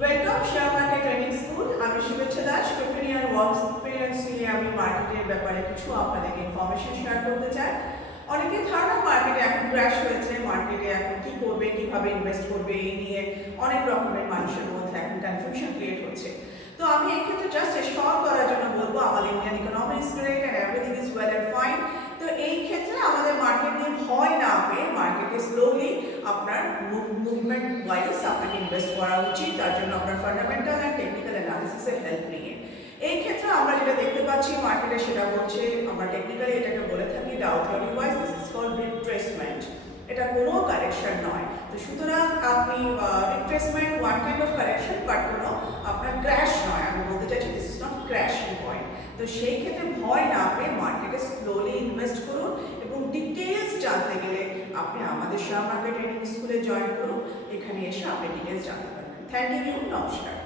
Welcome share market training school. আমি শুভেচ্ছা দাস। 15 ইয়ার work experience নিয়ে আমি মার্কেটের ব্যাপারে কিছু আপনাদেরকে ইনফরমেশন শেয়ার করতে চাই। অনেকের ধারণা মার্কেটে এখন ক্র্যাশ হয়েছে, মার্কেটে এখন কি করবে, কিভাবে ইনভেস্ট করবে, এই নিয়ে অনেক রকমের মানুষের মধ্যে এখন কনফিউশন ক্রিয়েট হচ্ছে। তো আমি এক্ষেত্রে জাস্ট এশিওর করার জন্য বলবো আমাদের Indian economics great and everything is well and fine. তো এই ক্ষেত্রে আমাদের মার্কেট নিয়ে ভয় না পেয়ে মার্কেটে স্লোলি আপনার মুভমেন্ট ওয়াইজ আপনাকে ইনভেস্ট করা উচিত। তার জন্য আপনার ফান্ডামেন্টাল অ্যান্ড টেকনিক্যাল অ্যানালিসিসের হেল্প নিয়ে এই ক্ষেত্রে আমরা যেটা দেখতে পাচ্ছি মার্কেটে সেটা হচ্ছে, আমরা টেকনিক্যালি এটাকে বলে থাকি Dow theory wise this is called retracement. এটা কোনো কারেকশন নয়। তো সুতরাং আপনি retracement one kind of correction, but কোনো আপনার ক্র্যাশ নয়। আমি বলতে চাইছি this is not crashing point. তো সেই ক্ষেত্রে ভয় না পেয়ে মার্কেটে স্লোলি ইনভেস্ট করুন এবং ডিটেলস জানতে গেলে আপনি আমাদের শেয়ার মার্কেট ট্রেনিং স্কুলে জয়েন করুন। এখানে এসে আপনি ডিটেলস জানতে পারবেন। থ্যাংক ইউ, নমস্কার।